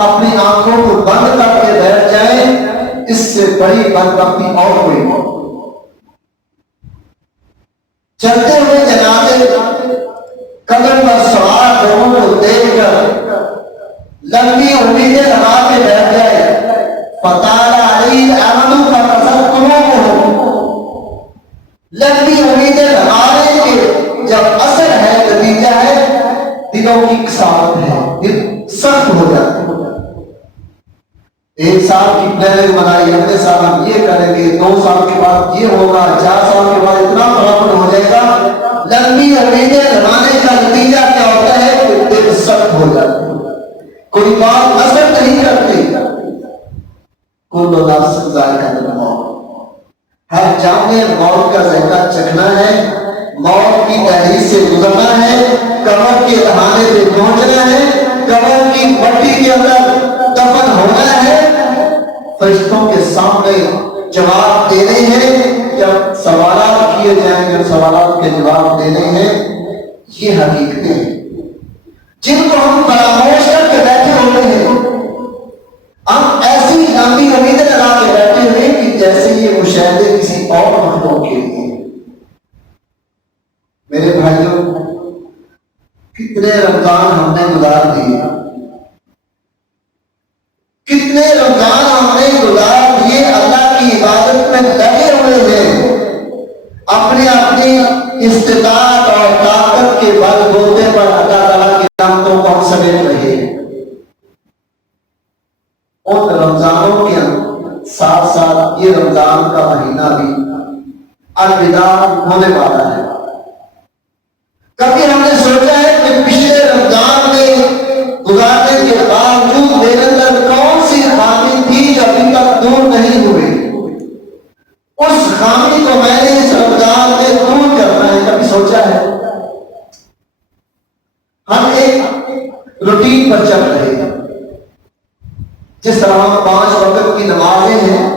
اپنی آنکھوں کو بند کر کے بیٹھ جائیں، اس سے بڑی بدبختی اور کوئی نہیں۔ چلتے ہوئے جنازے قبر پر سوار لوگوں کو دیکھ کر لمبی امیدیں لگا کے بیٹھ جائے، فطال علیہ الامد فقست قلوبهم، لمبی امیدیں لگانے کے جب اثر ہے، نتیجہ ہے دلوں کی کساوٹ ہے، دل سخت ہو جاتے ہیں۔ ایک سال کی پلاننگ بنائی، اگلے سال ہم یہ کریں گے، 2 سال کے بعد یہ ہوگا، 4 سال کے بعد اتنا پرافٹ ہو جائے گا۔ لمبی امیدیں لگانے کا نتیجہ کیا ہوتا ہے کہ دل سخت ہو جاتے ہیں، کوئی بات اثر نہیں کرتی۔ کل نفس ذائقۃ الموت، ہر جان نے موت کا ذائقہ چکھنا ہے، موت کی دہلیز سے گزرنا ہے، قبر کے دہانے پہ پہنچنا ہے، قبر کی مٹی کے اندر دفن ہونا ہے، فرشتوں کے سامنے جواب دینے ہیں، جب سوالات کیے جائیں گے سوالات کے جواب دینے ہیں۔ یہ حقیقتیں ہیں جن کو ہم فراموش کر کے بیٹھے ہوتے ہیں، ہم ایسی لمبی امیدیں لگا کے بیٹھے ہوئے کہ جیسے یہ مشاہدے کسی اور مخلوق کے لیے۔ میرے بھائیوں، کتنے رمضان ہم نے گزار دیے، کتنے رمضان ہم نے گزار دیے اللہ کی عبادت میں لگے ہوئے ہیں، اپنی استطاعت اور طاقت کے بل بوتے پر اللہ تعالیٰ کی نعمتوں کو ہم سمیٹ رہے ہیں۔ ان رمضانوں کے ساتھ ساتھ یہ رمضان کا مہینہ بھی الوداع ہونے والا ہے۔ کبھی ہم نے سوچا ہے کہ پچھلے رمضان میں گزارنے کے باوجود میرے اندر کون سی خامی تھی جو ابھی تک دور نہیں ہوئی، اس خامی کو میں نے اس رمضان میں دور کرنا ہے؟ کبھی سوچا ہے؟ ہم ایک روٹین پر چل رہے ہیں، جس طرح ہم 5 وقت کی نمازیں ہیں،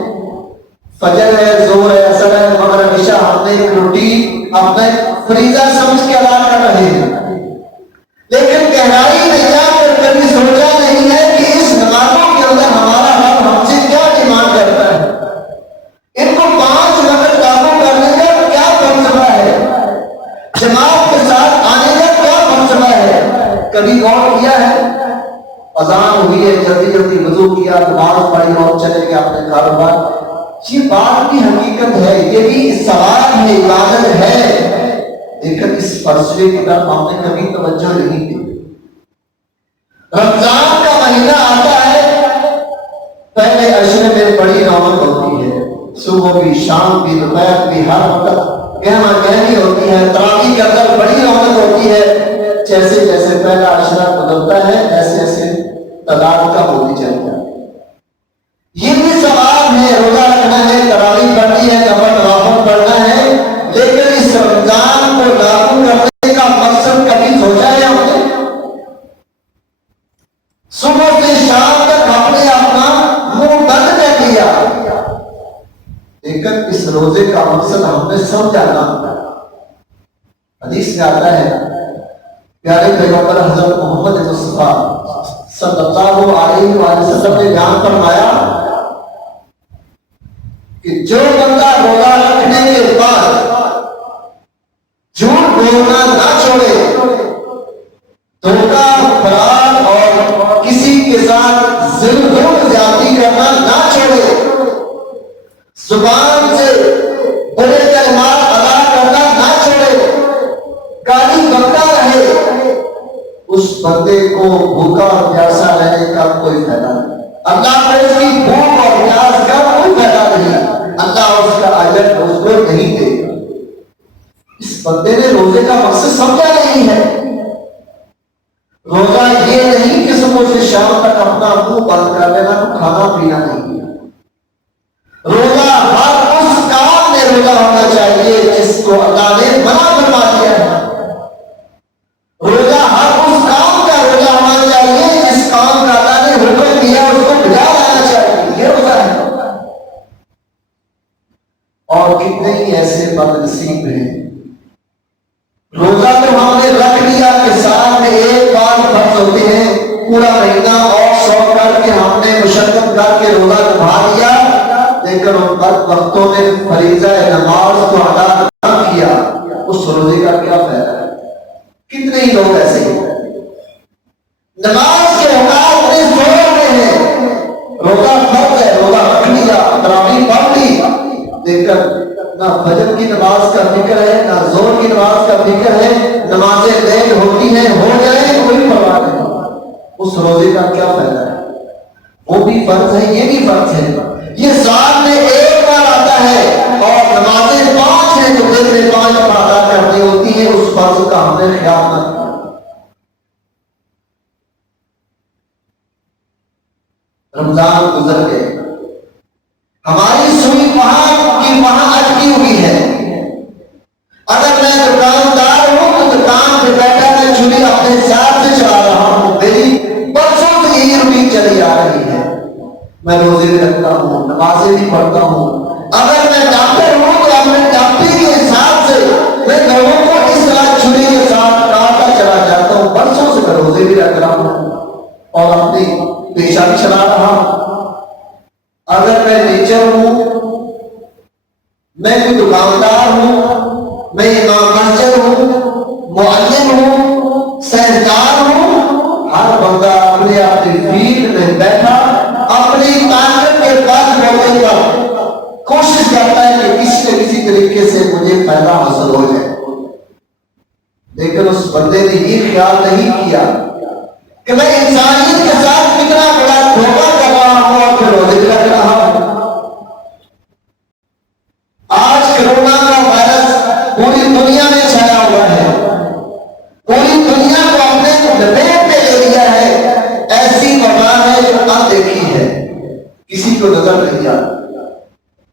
فجر ہے، ظہر ہے، عصر ہے، مغرب عشاء، ہم نے ایک روٹین اپنے فریضہ سمجھ کے ادا کر رہے ہیں، لیکن گہرائی میں جا کر کبھی سوچا نہیں ہے کہ اس نمازوں کے اندر ہمارا رب ہم سے کیا ڈیمانڈ کرتا ہے، ان کو 5 وقت قابو کرنے کا کیا فلسفہ ہے، جماعت کے ساتھ آنے کا کیا فلسفہ ہے؟ کبھی غور کیا ہے؟ اذان ہوئی ہے، جلدی جلدی وضو کیا، نماز پڑھی اور چلے گئے اپنے کاروبار۔ یہ بات کی حقیقت ہے، یہ بھی ثواب ہے، عبادت ہے، لیکن اس فلسفے کی طرف ہم نے کبھی توجہ نہیں دی۔ رمضان کا مہینہ آتا ہے، پہلے عشرے میں بڑی رونق ہوتی ہے، صبح بھی، شام بھی، دوپہر بھی، ہر وقت گہما گہمی ہوتی ہے، تراویح کے اندر بڑی رونق ہوتی ہے۔ جیسے جیسے پہلا عشرہ گزرتا ہے ایسے ایسے تعداد کم ہوتی جاتی ہے۔ یہ بھی ثواب ہے، روزہ رکھنا ہے، تراویح پڑھنی ہے، نفل نوافل پڑھنا ہے، لیکن اس رمضان کو لاگو کرنے کا مقصد کبھی سوچا ہے ہم نے؟ صبح سے شام تک ہم نے اپنا منہ بند کر دیا، لیکن اس روزے کا مقصد ہم نے سمجھا نہ۔ حدیث میں آتا ہے، پیارے پیغمبر حضرت محمد مصطفیٰ صلی اللہ علیہ وسلم نے بیان فرمایا کہ جو بندہ روزہ رکھنے کے بعد جھوٹ بولنا نہ چھوڑے، دھوکہ فرار اور کسی کے ساتھ ظلم زیادتی کرنا نہ چھوڑے، زبان سے بڑے کلمات ادا کرنا نہ چھوڑے، گالی بکتا رہے، اس بندے کو بھوکا اور پیاسا رہنے کا کوئی فائدہ نہیں۔ اللہ کو اس کی بھوک اور پیاس کا کوئی فائدہ نہیں، اللہ اس کا اجر اس کو نہیں دے گا۔ اس بندے نے روزے کا مقصد سمجھا نہیں ہے۔ روزہ یہ نہیں کہ صبح سے شام تک اپنا منہ بند کر لینا، کھانا پینا نہیں ہے۔ روزہ ہر اس کام میں روزہ ہونا چاہیے جس کو اللہ نے منع فرما دیا ہے۔ روزہ ہر اس کام کا روزہ ہونا چاہیے جس کام کا اللہ نے حکم دیا اس کو بجا لانا چاہیے، یہ روزہ ہے۔ اور کتنے ہی ایسے بد نصیب ہیں، روزہ تو ہم نے رکھ لیا کہ سال میں ایک بار فرض ہوتے ہیں، پورا مہینہ اور سو کر لیکن ان وقتوں میں فریضہ نماز کو ادا نہ کیا، اس روزے کا کیا فائدہ ہے؟ کتنے ہی لوگ ایسے ہیں نماز کے اوقات میں زور میں ہیں، روزہ فرض ہے، روزہ رکھ لیا، تراویح پڑھ لی، لیکن نہ فجر کی نماز کا فکر ہے، نہ زور کی نماز کا فکر ہے، نمازیں لیٹ ہوتی ہیں، ہو جائے کوئی پرواہ نہیں، اس روزے کا کیا فائدہ ہے؟ وہ بھی فرض ہے، یہ بھی فرض ہے، یہ سال میں ایک بار آتا ہے، اور نمازیں 5 ہیں جو دن میں 5 بار ادا کرنی ہوتی ہیں، اس فرض کا ہم نے خیال نہ کیا۔ رمضان گزر گئے، ہماری سوئی وہاں کی وہاں اٹکی ہوئی ہے۔ اگر میں دکاندار ہوں تو دکان پہ بیٹھا میں چھری اپنے ساتھ سے چلا رہا ہوں، میری برسوں سے یہی روٹین چلی آ رہی ہے، میں روزے بھی رکھتا ہوں، نمازیں بھی پڑھتا ہوں۔ اگر میں ڈاکٹر ہوں تو اپنے ڈاکٹری کے حساب سے میں لوگوں کو اس طرح چھری کے ساتھ کاٹتا چلا جاتا ہوں، برسوں سے میں روزے بھی رکھ رہا ہوں اور اپنی پیشہ بھی چلا رہا ہوں۔ اگر میں ٹیچر ہوں، میں کوئی دکاندار ہوں، میں امام مسجد ہوں، معلم ہوں، سہرکار ہوں، ہر بندہ اپنے اپنی فیلڈ میں بیٹھا اپنی طاقت کے پاس موقع پر کوشش کرتا ہے کہ کسی نہ کسی طریقے سے مجھے فائدہ حاصل ہو جائے، لیکن اس بندے نے یہ خیال نہیں کیا کہ میں انسانیت کے ساتھ کتنا بڑا دھوکہ کر رہا ہوں اور پھر روزے رکھ رہا ہوں۔ آج کرونا کا وائرس پوری دنیا میں چھایا ہوا ہے، پوری دنیا کو اپنے لپیٹ میں لے لیا ہے، ایسی وبا ہے جو نہ دیکھی ہے، کسی کو نظر نہیں آتی۔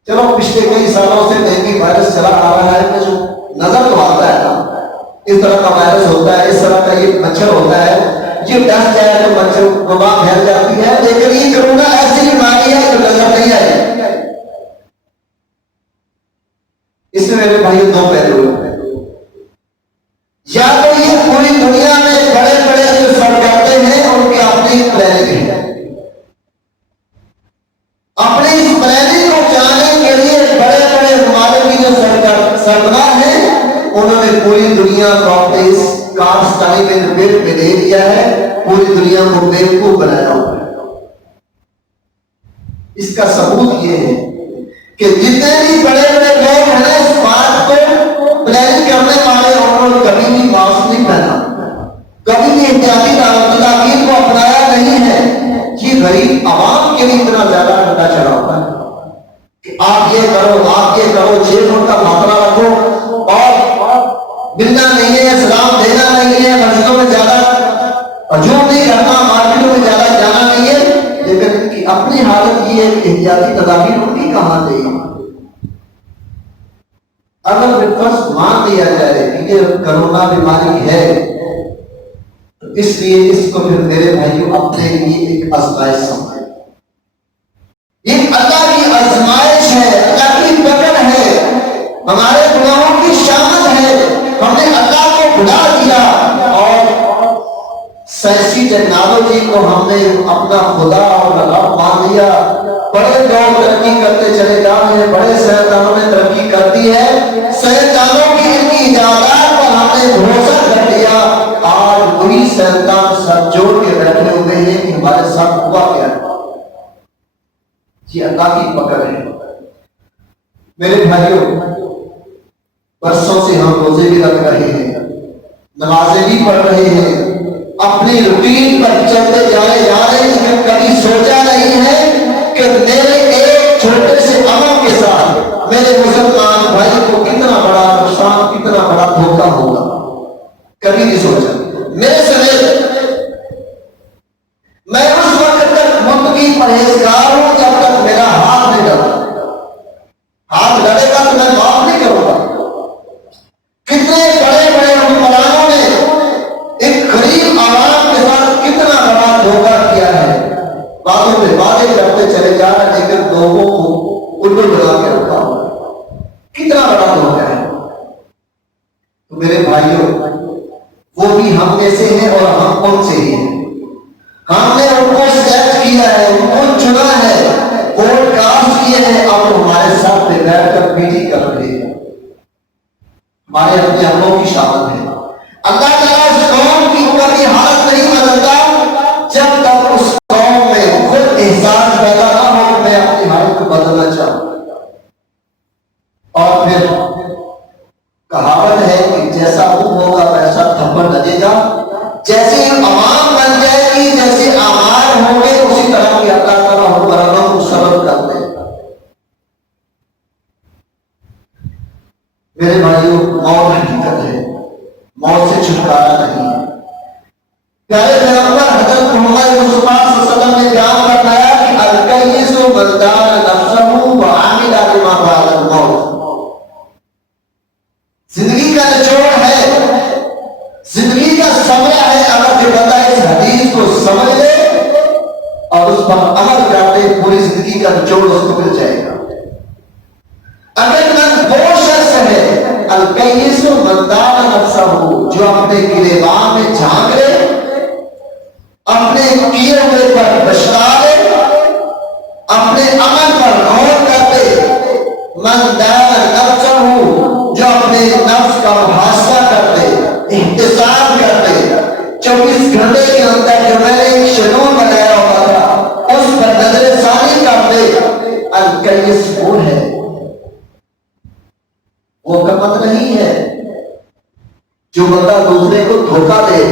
چلو پچھلے کئی سالوں سے ڈینگی وائرس چلا آ رہا ہے، جو نظر تو آتا ہے نا، اس طرح کا وائرس ہوتا ہے، اس طرح کا یہ مچھر ہوتا ہے، یہ ڈس جائے تو مچھر وبا پھیل جاتی ہے، لیکن یہ کرونا ایسی بیماری ہے جو نظر نہیں آئی۔ اس میں میرے بھائی 2 پہلو ہیں، یا تو یہ پوری دنیا میں بڑے بڑے جو سرکردے ہیں ان کی اپنی پلاننگ ہے، اپنی اس پلاننگ کو چلانے کے لیے بڑے بڑے ممالک کی جو سربراہ ہیں انہوں نے پوری دنیا کو اپنے اس کارستانی میں لپیٹ میں لے لیا ہے، پوری دنیا کو بیوقوف بنایا ہوا ہے۔ اس کا ثبوت یہ ہے کہ جتنے بھی بڑے بڑے لوگ ہیں اس بات کو پلان کرنے والے، انہوں نے کبھی بھی ماسک نہیں پہنا، کبھی بھی احتیاطی تدابیر کو اپنایا نہیں ہے۔ یہ غریب عوام کے لیے اتنا زیادہ ڈنڈا چڑھا ہوتا ہے کہ آپ یہ کرو، آپ یہ کرو، 6 فٹ کا فاصلہ رکھو، اور ملنا نہیں ہے، سلام دینا نہیں ہے، مسجدوں میں زیادہ ہجوم نہیں کرنا، مارکیٹوں میں زیادہ جانا نہیں ہے، لیکن ان کی اپنی حالت یہ ہے کہ احتیاطی تدابیر ان کی کہاں دے۔ اگر بالفرض مان لیا جائے کہ یہ کرونا بیماری ہے، تو اس لیے اس کو پھر میرے بھائیوں اپنے لیے ایک آزمائش سمجھیں، یہ اللہ کی آزمائش ہے، اللہ کی پکڑ ہے، ہمارے گناہوں کی شامت ہے، ہم نے اللہ کو بھلا دیا اور سائنسی ٹیکنالوجی کو ہم نے اپنا خدا اور رب مان لیا۔ بڑے لوگ ترقی کرتے چلے جا رہے ہیں، بڑے سائنسدانوں نے ترقی کر دی ہے، سائنسدانوں کی ان کی ایجادات پر ہم نے بھروسہ کر لیا، آج وہی سائنسدان سر جوڑ کے بیٹھے ہوئے ہیں کہ ہمارے ساتھ ہوا کیا ہے۔ یہ اللہ کی پکڑ ہے۔ میرے بھائیوں، برسوں سے ہم روزے بھی رکھ رہے ہیں، نمازیں بھی پڑھ رہے ہیں، اپنی روٹین پر چلتے جا رہے ہیں، لیکن کبھی سوچا نہیں ہے کہ میرے ایک چھوٹے سے عمل کے ساتھ میرے مسلمان بھائی کو کتنا بڑا نقصان، کتنا بڑا دھوکہ ہوگا، کبھی نہیں سوچا۔ میرے سمیت میں اس وقت تک متقی پرہیزگار ہوں جب تک میرا ہاتھ نہیں ڈرتا، ہاتھ ڈرے گا تو میں معاف نہیں کروں گا۔ کتنے بڑے بڑے حکمرانوں نے ایک غریب عوام کے ساتھ کتنا بڑا دھوکہ کیا ہے، باتوں پہ باتیں کرتے چلے جا رہے، لیکن لوگوں کو الٹو بنا کے رکھا ہوا ہے، کتنا بڑا دھوکہ ہے۔ تو میرے بھائیوں، وہ بھی ہم میں سے ہیں اور ہم ان سے ہی ہیں، ہم نے ان کو سلیکٹ کیا ہے، ان کو چنا ہے، ووٹ کاسٹ کیے ہیں، اب ہمارے اپنے عملوں کی شامت ہے. اللہ تعالیٰ اس قوم کی کبھی حالت نہیں بدلتا جب تک اس قوم میں خود احساس پیدا نہ ہو کہ میں اپنی حالت کو بدلنا چاہوں. اور پھر کہاوت ہے کہ جیسا منہ ہوگا ویسا تھپڑ لگے گا. جیسے عوام بن جائے گی، جیسے آمار ہوں گے، اسی طرح کی اللہ تعالیٰ حکمرانوں کو سبب کرتے ہیں. میرے بھائیوں، موت حقیقت ہے، موت سے چھٹکارا نہیں ہے. پیارے پیغمبر حضرت محمد مصطفیٰ صلی اللہ علیہ وسلم نے بیان فرمایا کہ الکیس من دان نفسہ وعمل بما بعد الموت. زندگی کا نچوڑ ہے، زندگی کا ثمرہ ہے، اگر جو بندہ اس حدیث کو سمجھ لے اور اس پر عمل کر لے، پوری زندگی کا نچوڑ اس کو مل جائے گا. اگر من وہ شخص ہے الکیس من دان نفسہ، جو اپنے گریبان میں جھانک لے، اپنے کیے ہوئے پر پچھتا لے، اپنے عمل پر غور کر لے. من دان نفسہ، جو اپنے نفس کا محاسبہ کر لے، احتساب کر لے. 24 گھنٹے کے اندر جو میں نے ایک شیڈول بنایا ہوا تھا اس پر نظر ثانی کر لے. الکیس وہ ہے، وہ کمت نہیں ہے جو بندہ دوسرے کو دھوکہ دے،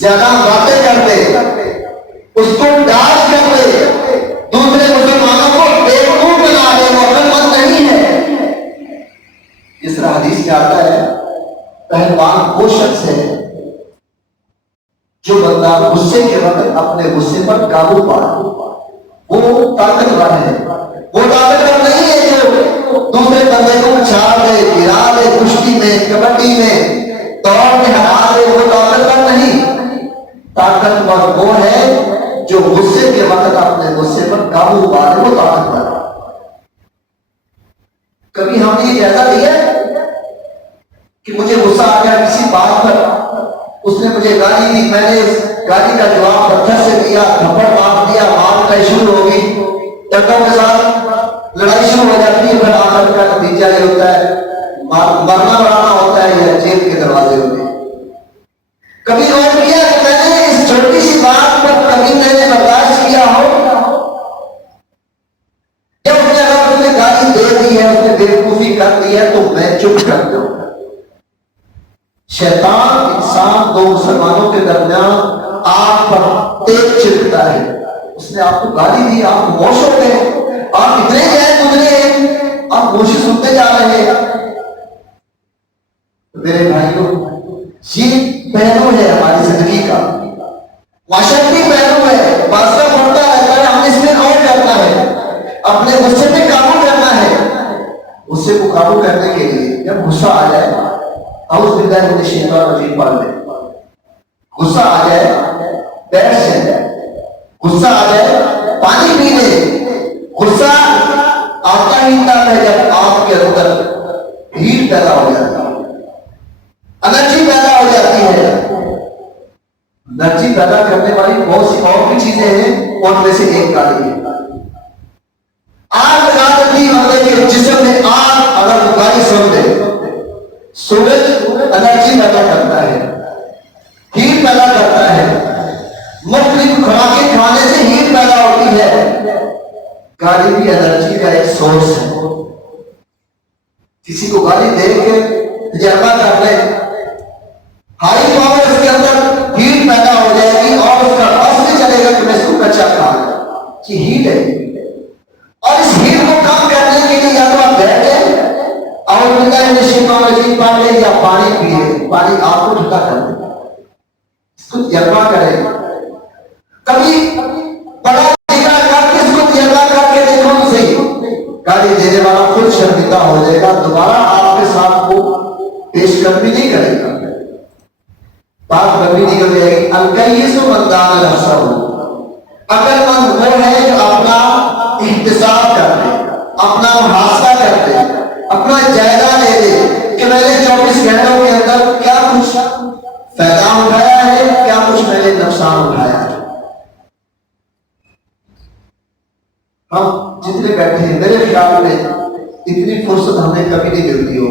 زیادہ باتیں کر دے، اس کو ڈاش کر دے، دوسرے مسلمانوں کو بیوقوف بنا دے. وہ عقلمند نہیں ہے. اس طرح حدیث میں آتا ہے پہلوان وہ شخص ہے جو بندہ غصے کے وقت اپنے غصے پر قابو پائے. وہ طاقتور ہے. وہ طاقتور نہیں ہے جو دوسرے بندے کو چھاڑ دے، گرا دے، کشتی میں، کبڈی میں، دوڑ میں ہرا دے. وہ طاقتور نہیں. طاقتور وہ ہے جو غصے کے وقت اپنے غصے پر قابو پا لے. وہ طاقتور ہے. کبھی ہم نے یہ جائزہ لیا کہ مجھے غصہ آ گیا کسی بات پر، اس نے مجھے گالی دی، میں نے اس گالی کا جواب پتھر سے دیا، تھپڑ مار دیا، مار کا شروع ہو گئی، ٹکوں کے ساتھ لڑائی شروع ہو جاتی ہے. پھر آخر کا نتیجہ یہ ہوتا ہے مرنا مرانا ہوتا ہے یا جیل کے دروازے ہوتے ہیں. کبھی غور کیا کہ میں نے اس چھوٹی سی بات پر کبھی میں نے برداشت کیا ہو؟ جب اس نے اگر اس نے گالی دے دی ہے، اس نے بیوقوفی کر دی ہے، تو میں چپ کر دوں. شیطان انسان دو مسلمانوں کے درمیان آپ پر تیز چلتا ہے. اس نے آپ کو گالی دی، آپ خاموش ہو گئے، آپ اتنے غیر گزرے ہیں، آپ خاموشی سنتے جا رہے ہیں. میرے بھائیوں، یہ پہلو ہے ہماری زندگی کا، معاشرتی پہلو ہے. باسا پڑتا ہے، ہم اس میں غور کرنا ہے، اپنے غصے پہ قابو کرنا ہے. غصے کو قابو کرنے کے لیے جب غصہ آ جائے، اعوذ باللہ من الشیطان الرجیم پڑھ لیں. غصہ آ جائے بیٹھ جائے، غصہ آ جائے پانی پی لے. غصہ آتا ہی تب ہے جب آپ کے اندر ہیٹ پیدا ہو جاتا ہے، انرجی پیدا ہو جاتی ہے. انرجی پیدا کرنے والی بہت سی اور بھی چیزیں ہیں، ان میں سے ایک گاڑی ہے. آگ لگا دیتی بندے کے جسم میں آگ، اگر وہ گاڑی سن دے. سورج انرجی پیدا کرتا ہے، ہیٹ پیدا کرتا ہے. مختلف خوراکیں کھانے سے ہیٹ پیدا ہوتی ہے. گاڑی بھی انرجی کا ایک سورس ہے. کسی کو گاڑی دے کے تجربہ کر لے، ہائی پاور اس کے اندر ہیٹ پیدا ہو جائے گی اور اس کا بس بھی چلے گا کہ میں اس کو کچا کھا کہ ہیٹ ہے. اور اس ہیٹ کو کم کرنے کے لیے یا تو آپ بیٹھے اور پڑھ لے یا پانی پیے. پانی آپ کو ٹھنڈا کر دے. اس کو تجربہ کرے. کبھی بڑا جگہ کر کے اس کو تجربہ کر کے دیکھو تو صحیح. گاڑی دینے والا خود شرمندہ ہو جائے گا، دوبارہ آپ کے ساتھ وہ پیش قدمی نہیں کرے گا، بات کبھی نہیں کرے گی. الکیس من دان نفسہ، عقل مند وہ ہے جو اپنا احتساب کر دے، اپنا محاسبہ کر دے، اپنا جائزہ لے دے کہ میں نے 24 گھنٹوں کے اندر کیا کچھ فائدہ اٹھایا ہے، کیا کچھ میں نے نقصان اٹھایا ہے. ہم جتنے بیٹھے ہیں میرے خیال میں اتنی فرصت ہمیں کبھی نہیں ملتی ہو.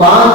5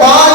5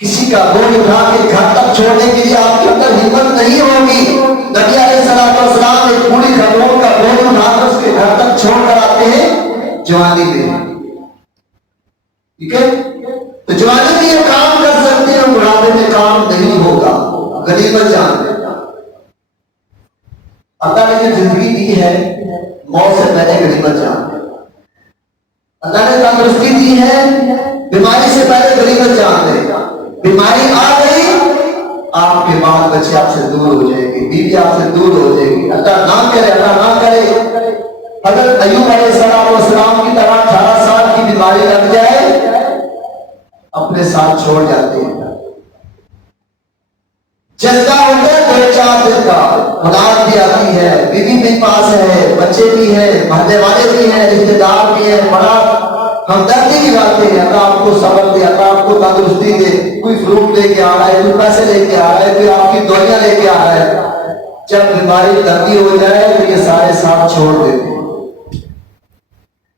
کسی کا بوجھ اٹھا کے گھر تک چھوڑنے کے لیے آپ کے اندر ہمت نہیں ہوگی. نبی علیہ الصلوۃ والسلام ایک بوڑھی خاتون کا بوجھ اٹھا کر اس کے گھر تک چھوڑ کر آتے ہیں جوانی میں. ٹھیک ہے، تو جوانی میں یہ کام کر سکتے ہیں، بڑھاپے میں کام نہیں ہوگا. غنیمت جان اللہ نے جو زندگی دی ہے موت سے پہلے غنیمت جان. اللہ نے تندرستی دی ہے بیماری سے پہلے غنیمت جان دے. بیماری آ گئی آپ کے بال بچے آپ سے دور ہو جائے گی، بیوی آپ سے دور ہو جائے گی. اللہ نہ کرے، اللہ نہ کرے حضرت ایوب علیہ السلام کی طرح 18 سال کی بیماری لگ جائے، اپنے ساتھ چھوڑ جاتے ہیں. جذبہ ہوتا ہے 2-4 دن کا، اولاد بھی آتی ہے، بیوی بھی پاس ہے، بچے بھی ہیں، محلے والے بھی ہیں، رشتے دار بھی ہیں، بڑا ہمدردی کی باتیں ہیں. اللہ آپ کو صبر دے، اللہ آپ کو تندرستی دے. کوئی فروٹ لے کے آ رہا ہے، کوئی پیسے لے کے آ رہا ہے، کوئی آپ کی دوائیاں لے کے آ رہا ہے. جب بیماری لمبی ہو جائے تو یہ سارے ساتھ چھوڑ دیتے ہیں.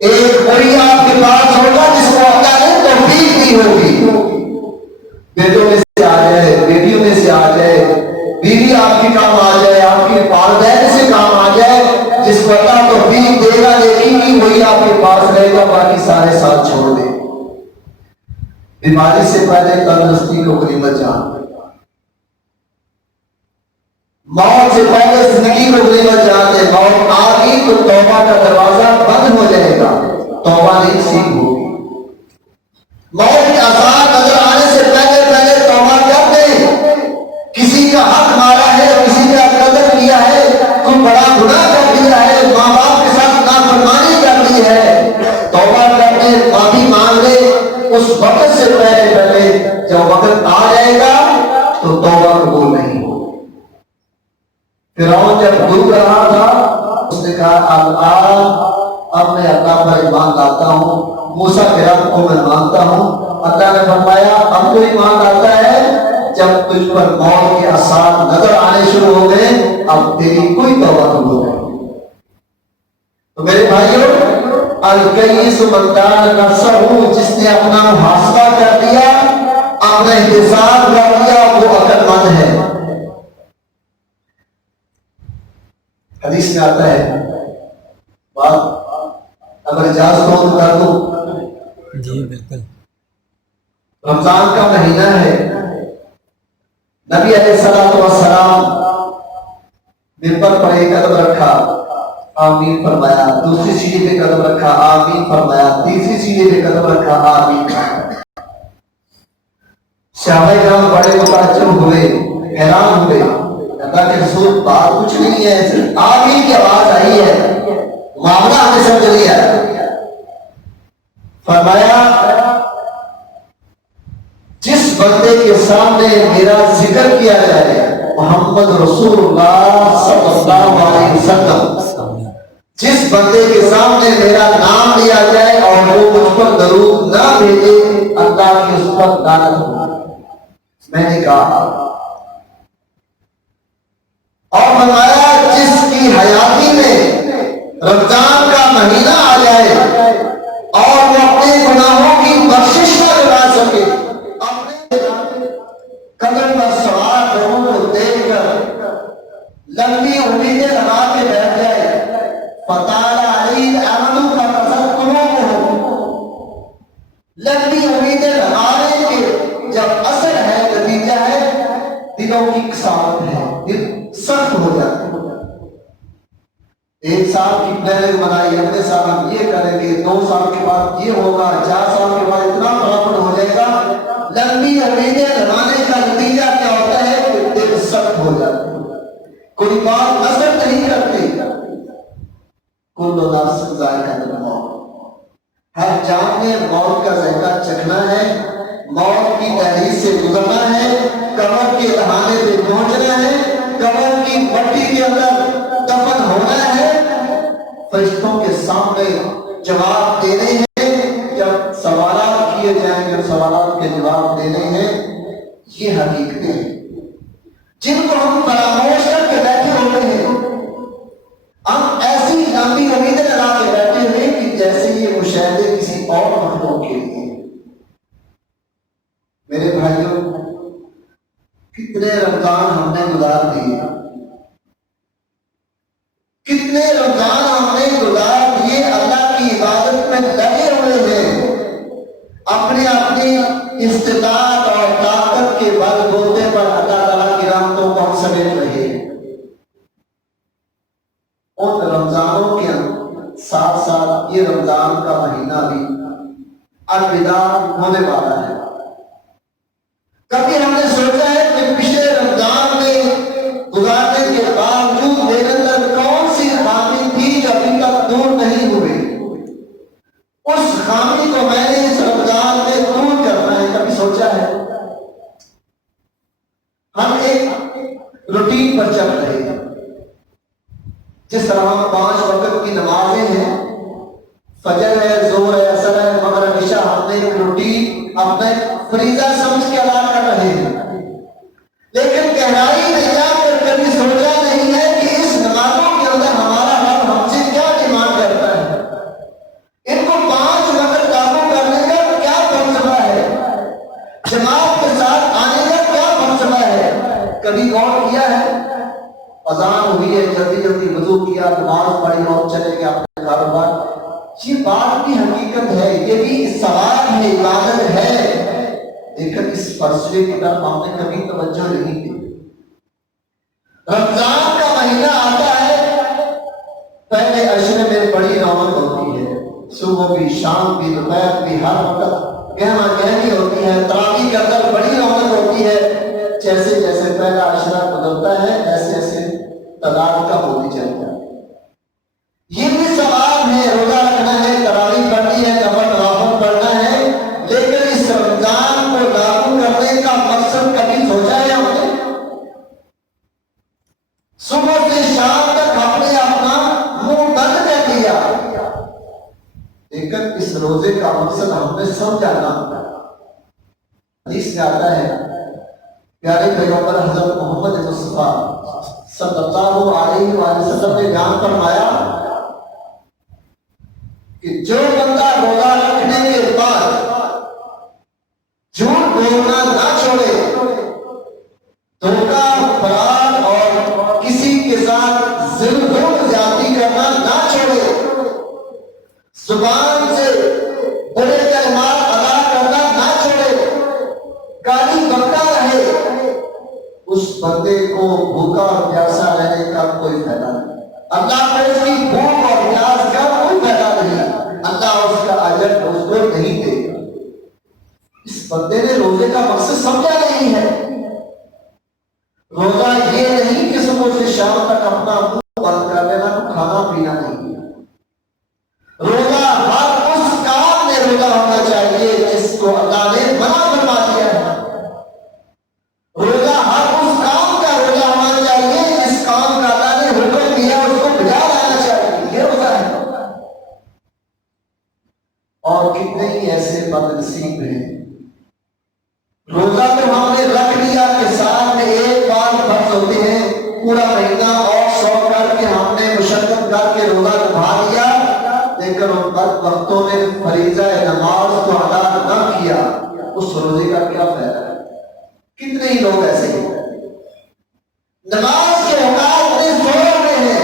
ایک کوئی آپ کے پاس ہوگا جس کو اللہ نے توفیق دی ہوگی، بیٹوں میں سے آ جائے، بیٹیوں میں سے آ جائے، بیوی آپ کی کام آ جائے، آپ کی والدین سے کام آ جائے، جس کو اللہ توفیق دے گا لیکن وہی آپ کے پاس رہے گا، باقی سارے ساتھ چھوڑ دے. بیماری سے پہلے تندرستی کو غنیمت جان، موت سے پہلے زندگی کو غنیمت جان دے. موت آ گئی تو توبہ کا دروازہ بند ہو جائے گا، توبہ نہیں سیکھ ہوگی. موت کے آثار نظر آنے سے پہلے پہلے توبہ کر دے. کسی کا حق مارا ہے، کسی کا قتل کیا ہے، کوئی بڑا گناہ کر دیا ہے، ماں باپ کے ساتھ نافرمانی کر دی ہے، توبہ کر دے، معافی مانگ لے. اس وقت سے پہلے پہلے جب وقت آ جائے گا تو توبہ قبول نہیں ہوگی. فرعون جب ڈوب رہا تھا اس نے کہا اب میں اللہ پر ایمان لاتا ہوں، موسیٰ کے رب کو میں مانتا ہوں. اللہ نے فرمایا اب تو ایمان لاتا ہے جب تجھ پر موت کے آثار نظر آنے شروع ہو گئے، اب تیری کوئی توبہ قبول نہیں. تو میرے بھائیوں، الکیس من دان نفسہ، جس نے اپنا محاسبہ کر لیا، اپنا احتساب کر لیا، وہ عقل مند ہے. حدیث میں آتا ہے، بات اگر اجازت ہو تو کر دوں. جی بالکل. رمضان کا مہینہ ہے، نبی علیہ الصلوۃ والسلام منبر پر ایک قدم رکھا، آمین فرمایا. دوسری سیڑھی پہ قدم رکھا، آمین فرمایا. تیسری سیڑھی پہ قدم رکھا، آمین فرمایا. صحابہ کرام بڑے متعجب ہوئے، حیران ہوئے. اللہ کے رسول بات کچھ نہیں ہے، صرف آمین کی آواز آئی ہے، معاملہ ہمیں سمجھ لیا. فرمایا جس بندے کے سامنے میرا ذکر کیا جائے، محمد رسول اللہ صلی اللہ علیہ وسلم، جس بندے کے سامنے میرا نام لیا جائے اور وہ مجھ پر درود نہ بھیجے، اللہ کی اس پر لعنت ہو. میں نے کہا اور فرمایا جس کی حیاتی میں رمضان کا مہینہ آ جائے اور وہ اپنے گناہوں کی بخشش نہ کرا سکے، اپنے قدر پر سوار لوگوں کو دیکھ کر لمبی امیدیں لگا کے بیٹھ جائے، فطال علیہ الامد فقست قلوبهم، لمبی امیدیں لگانے کے جب اثر ہے، نتیجہ ہے دلوں کی کساوٹ ہے، دل سخت ہو جاتے ہیں. ایک سال کی پلاننگ بنائی، اگلے سال ہم یہ کریں گے، 2 سال کے بعد یہ ہوگا، 4 سال کے بعد اتنا پراپٹ ہو جائے گا. لمبی امیدیں لگانے کا نتیجہ کیا ہوتا ہے کہ دل سخت ہو جاتا ہے، کوئی بات اثر نہیں کرتی. کل نفس ذائقۃ الموت، ہر جان نے موت کا ذائقہ چکھنا ہے، موت کی دہلیز سے گزرنا ہے، قبر کے دہانے پہ پہنچنا ہے، قبر کی مٹی کے اندر دفن ہونا ہے، فرشتوں کے سامنے جواب دینے ہیں. جب سوالات کیے جائیں گے، سوالات کے جواب دینے ہیں. یہ حقیقتیں ہیں جن کو ہم فراموش کر کے بیٹھے ہوتے ہیں. ہم ایسی لمبی امیدیں لگا کے بیٹھے ہوئے کہ جیسے یہ مشاہدے کسی اور مخلوق کے لیے. میرے بھائیوں، کتنے رمضان ہم نے گزار دیے، کتنے رمضان ہم نے گزار دیے اللہ کی عبادت میں لگے ہوئے ہیں، اپنی استطاعت اور طاقت کے بل بوتے پر اللہ تعالیٰ کی رحمتوں کو ہم سمیٹ رہے ہیں۔ ان رمضانوں کے ساتھ ساتھ یہ رمضان کا مہینہ بھی الوداع ہونے والا ہے۔ کبھی ہم نے سوچا ہے کہ پچھلے رمضان میں گزارنے کے باوجود میرے اندر کون سی خامی تھی جو ابھی تک دور نہیں ہوئی، اس خامی کو میں نے اس رمضان میں دور کرنا ہے؟ کبھی سوچا ہے؟ ہم ایک روٹین پر چل رہے ہیں، جس طرح ہم 5 وقت کی نمازیں ہیں، فجر ہے، ظہر ہے، عصر ہے، مغرب عشاء، ہم نے ایک روٹین اپنے فریضہ سمجھ کے ادا کر رہے ہیں، لیکن گہرائی میں جا کر کبھی سوچا نہیں ہے کہ اس نمازوں کے اندر ہمارا رب ہم سے کیا ڈیمانڈ کرتا ہے، ان کو 5 وقت قابو کرنے کا کیا فلسفہ ہے، جماعت کے ساتھ آنے کا کیا فلسفہ ہے؟ کبھی غور کیا ہے؟ اذان ہوئی ہے، جلدی جلدی وضو کیا، نماز پڑھی اور چلے گئے اپنے کاروبار۔ یہ بات کی حقیقت ہے، یہ بھی ثواب ہے، عبادت ہے، لیکن اس فلسفے کی طرف ہم نے کبھی توجہ نہیں کی۔ رمضان کا مہینہ آتا ہے، پہلے عشرے میں بڑی رونق ہوتی ہے، صبح بھی، شام بھی، دوپہر بھی، ہر وقت گہما گہمی ہوتی ہے، تراویح کے اندر بڑی رونق ہوتی ہے۔ جیسے جیسے پہلا عشرہ گزرتا ہے ایسے ایسے تعداد کم ہوتی چلتی ہے۔ یہ بھی ثواب ہے، روزہ رکھنا ہے، تراویح پڑھنی ہے، نفل نوافل پڑھنا ہے، لیکن اس رمضان کو لاگو کرنے کا مقصد کبھی سوچا ہے ہم نے؟ صبح سے شام تک ہم نے اپنا منہ بند کر دیا، لیکن اس روزے کا مقصد ہم نے سمجھا نہ۔ حدیث میں آتا ہے، پیارے پیغمبر حضرت محمد مصطفیٰ صلی اللہ علیہ وآلہ وسلم نے بیان فرمایا کہ جو بندہ روزہ رکھنے کے بعد جھوٹ بولنا نہ چھوڑے، دھوکہ، فراڈ اور کسی کے ساتھ ظلم و زیادتی کرنا نہ چھوڑے، زبان سے برے کلمات ادا کرنا نہ چھوڑے، گالی بکتا رہے، اس بندے کو بھوکا اور پیاسا رہنے کا کوئی فائدہ نہیں۔ اللہ کو اس کی بھوک اور پیاس کا کوئی فائدہ نہیں، اللہ اس کا اجر اس کو نہیں دے گا۔ اس بندے نے روزے کا مقصد سمجھا نہیں ہے۔ روزہ یہ نہیں کہ صبح سے شام تک اپنا منہ بند کر لینا، کھانا پینا نہیں۔ روزہ ہر اس کام میں روزہ ہونا چاہیے جس کو اللہ نے منع فرما دیا ہے۔ روزہ ہر اس کام کا روزہ ہونا چاہیے جس کام کا اللہ نے حکم دیا اس کو بجا لانا چاہیے، یہ روزہ ہے۔ اور کتنے ہی ایسے بد نصیب ہیں، روزہ تو ہم نے رکھ لیا کہ سال میں ایک بار فرض ہوتے ہیں، پورا مہینہ اور سو کر کے ہم نے مشقت کر کے روزہ نبھا لیا، لیکن ان بد وقتوں نے فریضہ نماز کو ادا نہ کیا، اس روزے کا کیا فائدہ ہے؟ کتنے ہی لوگ ایسے ہیں، نماز کے اوقات میں سو رہے ہیں،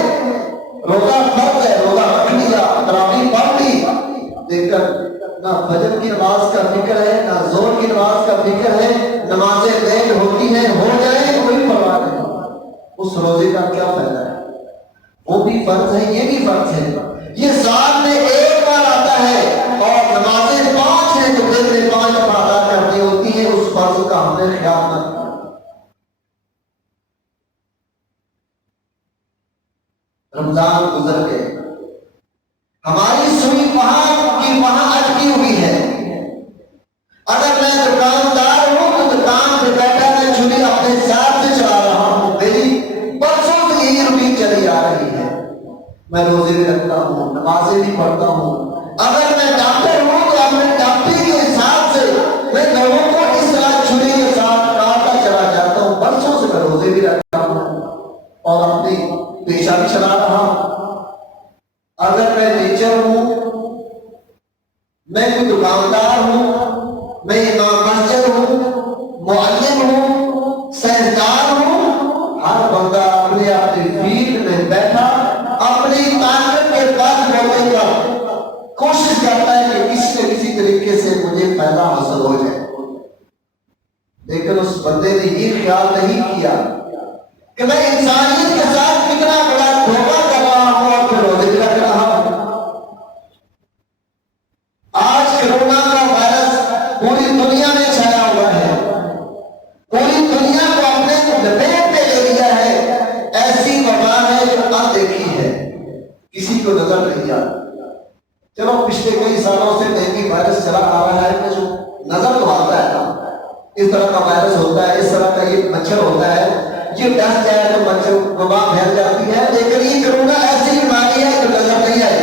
روزہ فرض ہے، روزہ رکھ لیا، تراویح پڑھ لی، لیکن نہ فجر کی نماز کا فکر ہے، نہ ظہر کی نماز کا فکر ہے، نمازیں لیٹ ہوتی ہیں، ہو جائے کوئی پرواہ نہیں، اس روزے کا کیا فائدہ ہے؟ وہ بھی فرض ہے، یہ بھی فرض ہے، یہ سال میں ایک بار آتا ہے اور نمازیں 5 ہیں تو دن میں 5 دفعہ ادا کرنی ہوتی ہیں، اس فرض کا ہم نے خیال نہ کیا۔ رمضان گزر گئے، ہماری سوئی وہاں کی وہاں اٹکی ہوئی ہے۔ اگر میں دکاندار ہوں تو دکان پہ بیٹھا میں چھری اپنے ساتھ سے چلا رہا ہوں، میری برسوں سے یہی روٹین چلی آ رہی ہے، میں روزے بھی رکھتا ہوں، نمازیں بھی پڑھتا ہوں۔ اگر میں ڈاکٹر ہوں تو اپنے ڈاکٹری کے حساب سے میں لوگوں کو اس طرح چھری کے ساتھ کاٹتا چلا جاتا ہوں، برسوں سے میں روزے بھی رکھتا ہوں اور اپنی پیشہ بھی چلا رہا ہوں۔ اگر میں ٹیچر ہوں، میں کوئی دکاندار ہوں، میں امام مسجد ہوں، معلم ہوں، سائنسدان طریقے سے مجھے فائدہ حاصل ہو جائے، لیکن اس بندے نے یہ خیال نہیں کیا کہ میں انسانیت کے ساتھ کتنا بڑا دھوکہ کر رہا ہوں اور پھر رکھ رہا ہوں۔ آج کرونا کا وائرس پوری دنیا میں چھایا ہوا ہے، پوری دنیا کو اپنے لپیٹ میں لے لیا ہے۔ ایسی وبا ہے جو اندیکھی ہے، کسی کو نظر نہیں آتی۔ چلو پچھلے کئی سالوں سے ڈینگی وائرس چلا آ رہا ہے کہ جو نظر تو آتا ہے نا، اس طرح کا وائرس ہوتا ہے، اس طرح کا یہ مچھر ہوتا ہے، یہ ڈس جائے تو مچھر وبا پھیل جاتی ہے، لیکن یہ کرونا ایسی بیماری ہے جو نظر نہیں آئی۔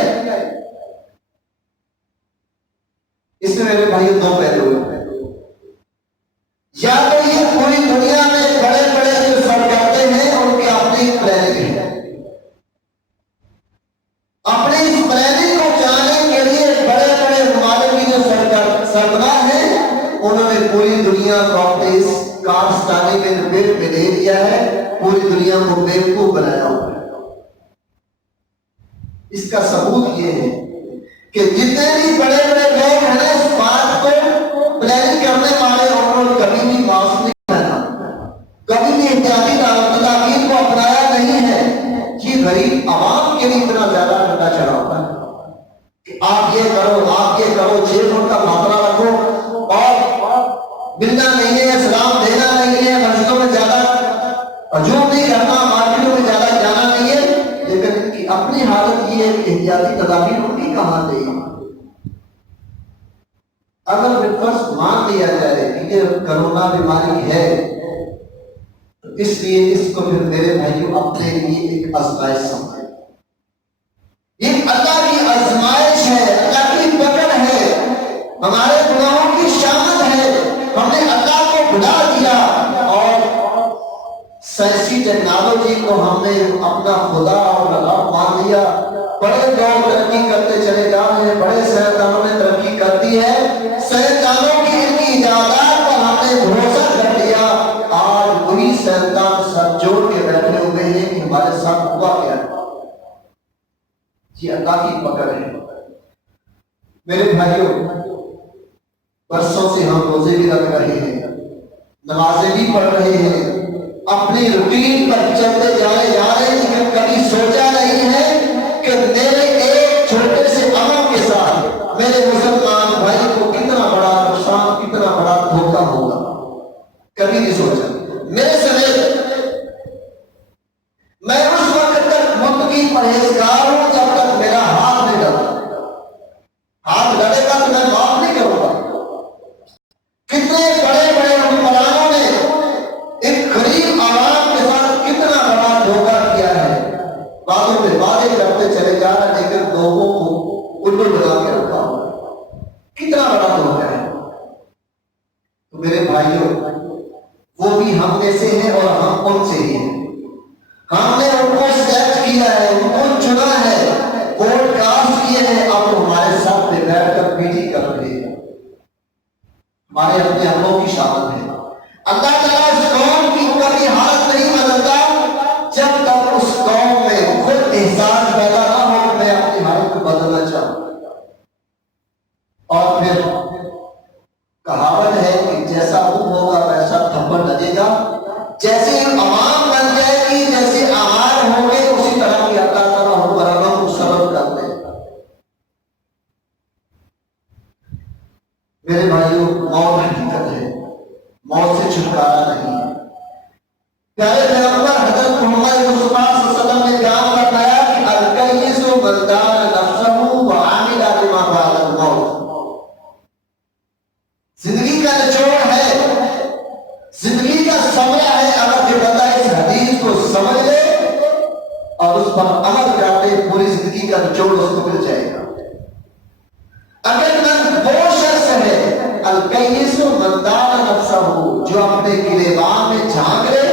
اس میں میرے بھائی دو پہلو ہیں، یا تو یہ پوری دنیا میں بڑے بڑے جو سب کرتے ہیں ان کی اپنی پلاننگ ہے، اپنے اس پلاننگ کو جانے کے لیے بڑے بڑے ممالک کی جو سربراہ ہیں انہوں نے پوری دنیا کو اپنے اس کارستانی میں لپیٹ میں لے لیا ہے، پوری دنیا کو بیوقوف بنایا ہوا ہے۔ اس کا ثبوت یہ ہے کہ جتنے بھی بڑے بڑے لوگ ہیں اس بات کو پلاننگ کرنے والے انہوں نے کبھی بھی ماسک نہیں پہنا، کبھی بھی احتیاطی تدابیر کو اپنایا نہیں ہے۔ یہ غریب عوام کے لیے اتنا زیادہ ڈنڈا چڑھا ہوتا ہے کہ آپ یہ کرو، آپ یہ کرو، 6 فٹ کا فاصلہ رکھو اور ملنا نہیں ہے، سلام دینا نہیں ہے، مسجدوں میں زیادہ ہجوم نہیں کرنا، مارکیٹوں میں زیادہ جانا نہیں ہے، لیکن ان کی اپنی حالت یہ ہے کہ احتیاطی تدابیر ان کی کہاں دے۔ اگر بالفرض مان لیا جائے کہ یہ کرونا بیماری ہے تو اس لیے اس کو پھر میرے بھائیوں اپنے لیے ایک آزمائش سمجھیں۔ یہ اللہ کی آزمائش ہے، اللہ کی پکڑ ہے، ہمارے گناہوں کی شامت ہے۔ ہم نے اللہ کو بھلا دیا اور سائنسی ٹیکنالوجی کو ہم نے اپنا خدا اور رب مان لیا۔ بڑے لوگ ترقی کرتے چلے جا رہے ہیں، بڑے سائنسدانوں نے ترقی کر دی ہے، سائنسدانوں کی ان کی ایجادات پر ہم نے بھروسہ کر دیا۔ آج وہی سائنسدان سر جوڑ کے بیٹھے ہوئے ہیں کہ ہمارے ساتھ ہوا کیا ہے۔ یہ اللہ کی پکڑ ہے۔ میرے بھائیوں، برسوں سے ہم روزے بھی رکھ رہے ہیں، نمازیں بھی پڑھ رہے ہیں، اپنی روٹین پر چلتے جا رہے ہیں، لیکن کبھی سوچا نہیں ہے کہ میرے ایک چھوٹے سے عمل کے ساتھ میرے مسلمان بھائی کو کتنا بڑا نقصان، کتنا بڑا دھوکہ ہوگا۔ کبھی نہیں سوچا۔ میرے سمیت میں اس وقت تک متقی پرہیزگار ہوں جب تک میرا ہاتھ نہیں ڈرتا۔ ہاتھ ڈرے گا تو میں معاف نہیں کروں گا۔ کتنے بڑے بڑے حکمرانوں نے ایک غریب عوام کے ساتھ کتنا بڑا دھوکہ کیا ہے، باتوں پہ وعدے کرتے چلے جا رہے لیکن لوگوں کو الٹو بنا کے رکھا ہوا ہے۔ کتنا بڑا دھوکہ ہے۔ تو میرے بھائیوں، وہ بھی ہم میں سے ہیں اور ہم ان سے ہی ہیں۔ ہم نے ان کو سلیکٹ کیا ہے، ان کو چنا ہے، ووٹ کاسٹ کیے ہیں، اب وہ ہمارے ساتھ پہ بیٹھ کر میٹنگ کر رہے ہیں، ہمارے اپنے عملوں کی شامت ہے۔ اللہ تعالیٰ اس قوم کی کبھی حالت نہیں بدلتا جب تک اس قوم میں خود احساس پیدا نہ ہو کہ میں اپنی حالت کو بدلنا چاہوں۔ اور پھر کہاوت ہے کہ جیسا منہ ہوگا ویسا تھپڑ لگے گا، جیسے عوام بن جائے گی، جیسے آہار ہوں گے، اسی طرح کی اللہ تعالیٰ حکمرانوں کو سبب کر دے گا۔ میرے بھائیوں، موت حقیقت ہے، موت سے چھٹکارا نہیں ہے۔ پیارے پیغمبر حضرت محمد مصطفیٰ صلی اللہ علیہ وسلم نے بیان فرمایا کہ الکیس من دان نفسہ وعمل بما بعد الموت۔ زندگی کا نچوڑ ہے، زندگی کا ثمرہ ہے، اگر جو بندہ اس حدیث کو سمجھ لے اور اس پر عمل کر دے، پوری زندگی کا نچوڑ اس کو مل جائے گا۔ اگر وہ شخص ہے الکیس من دان نفسہ، جو اپنے گریبان میں جھانک لے،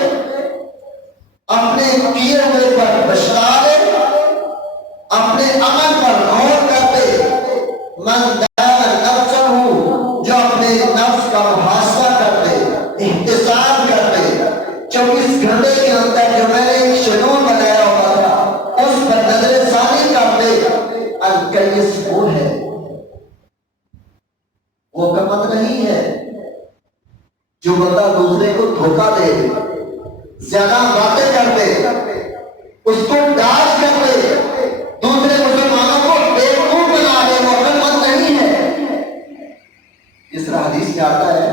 اپنے کیے ہوئے پر پچھتا لے، اپنے عمل پر غور کر لے، من دان نفسہ، جو اپنے نفس کا محاسبہ کر لے، احتساب کر لے، 24 گھنٹے کے اندر جو میں نے ایک شیڈول بنایا ہوا تھا اس پر نظر ثانی کر لے، الکیس وہ ہے وہ کمت نہیں ہے. جو بندہ دوسرے کو دھوکہ دے، زیادہ باتیں کر دے، اس کو ڈاج کر دے، دوسرے مسلمانوں کو بیوقوف بنا دے، وہ عقلمند نہیں ہے. اس طرح حدیث میں آتا ہے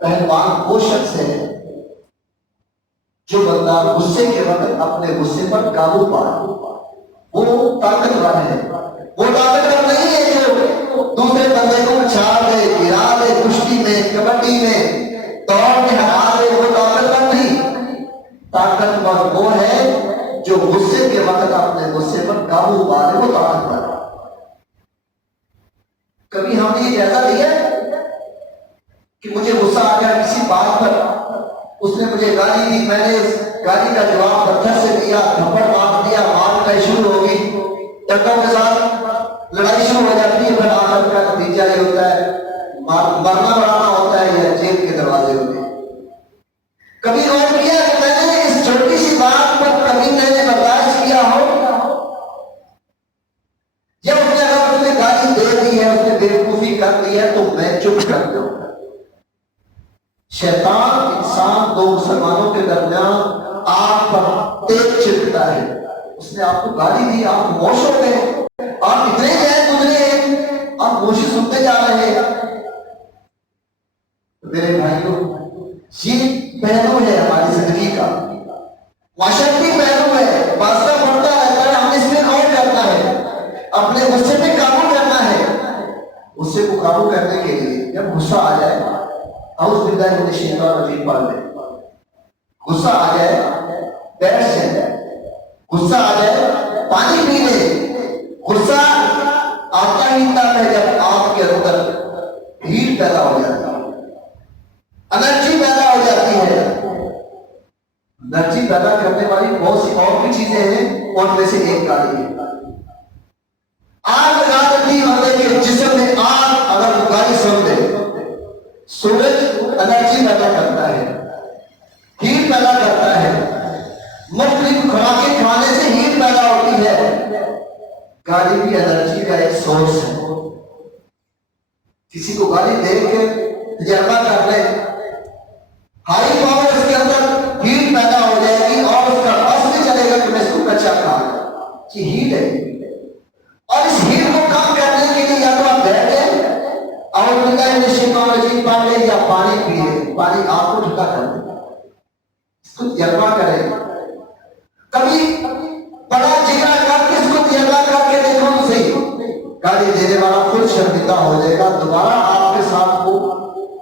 پہلوان وہ شخص ہے جو بندہ غصے کے وقت اپنے غصے پر قابو پائے، وہ طاقتور ہے. وہ طاقتور نہیں ہے جو دوسرے بندے کو اچھال دے، گرا دے، کشتی میں، کبڈی میں، دوڑ میں ہرا دے. وہ طاقتور نہیں. طاقتور وہ ہے جو غصے کے وقت اپنے غصے پر قابو پائے، وہ طاقتور ہے. کبھی ہم نے یہ جائزہ لیا کہ مجھے غصہ آ گیا کسی بات پر، اس نے مجھے گالی دی، میں نے اس گالی کا جواب پتھر سے دیا، تھپڑ مار دیا، مار کا شروع ہو گئی، ٹکوں کے ساتھ لڑائی شروع ہو جاتی ہے. پھر آخر کا نتیجہ یہ ہوتا ہے مرنا بڑھانا ہوتا ہے یا جیل کے دروازے ہوتے ہیں. کبھی غور کیا کہ میں نے اس چھوٹی سی بات پر کبھی میں نے برداشت کیا ہو، یا اس نے اگر اس نے گالی دے دی ہے، اس نے بیوقوفی کر دی ہے تو میں چپ کر جاؤں. شیطان انسان دو مسلمانوں کے درمیان آگ پر تیز چھڑکتا ہے. اس نے آپ کو گالی دی، آپ خاموش ہو گئے، آپ اتنے غیر گزرے ہیں، آپ خاموشی سنتے جا رہے ہیں. میرے بھائیوں، یہ پہلو ہے ہماری زندگی کا، معاشرتی پہلو ہے. واسطہ پڑتا رہتا ہے، ہم اس میں غور کرنا ہے، اپنے غصے پہ قابو کرنا ہے. غصے کو قابو کرنے کے لیے جب غصہ آ جائے، اعوذ باللہ من الشیطان الرجیم پڑھ لیں. غصہ آ جائے بیٹھ جائے، غصہ آ جائے پانی پی لے. غصہ آتا ہی تب ہے جب آپ کے اندر ہیٹ پیدا ہو جاتا ہے، انرجی پیدا ہو جاتی ہے. انرجی پیدا کرنے والی بہت سی اور بھی چیزیں ہیں، اور میں سے ایک گالی ہے. آگ لگا دیتی بندے کے جسم میں آگ، اگر وہ گالی سن دے. سورج انرجی پیدا کرتا ہے، ہیٹ پیدا کرتا ہے، مختلف خوراکیں کھانے سے ہیٹ پیدا ہوتی ہے. گالی بھی انرجی کا ایک سورس ہے. کسی کو گالی دے کے تجربہ کر لے، ہائی پاور اس کے اندر ہیٹ پیدا ہو جائے گی اور اس کا بس نہیں چلے گا کہ میں اس کو کچا کھا. یہ ہیٹ ہے، اور اس ہیٹ کو کم کرنے کے لیے یا تو آپ بیٹھیں اور اللہ نے شیطان رجیم پڑھ لے یا پانی پی لے. پانی آپ کو ٹھنڈا کر دے، اس کو تجربہ کرے. کبھی بڑا جگہ کر کے اس کو تجربہ کر کے دیکھو تو صحیح. گالی دینے والا خود شرمندہ ہو جائے گا، دوبارہ آپ کے ساتھ وہ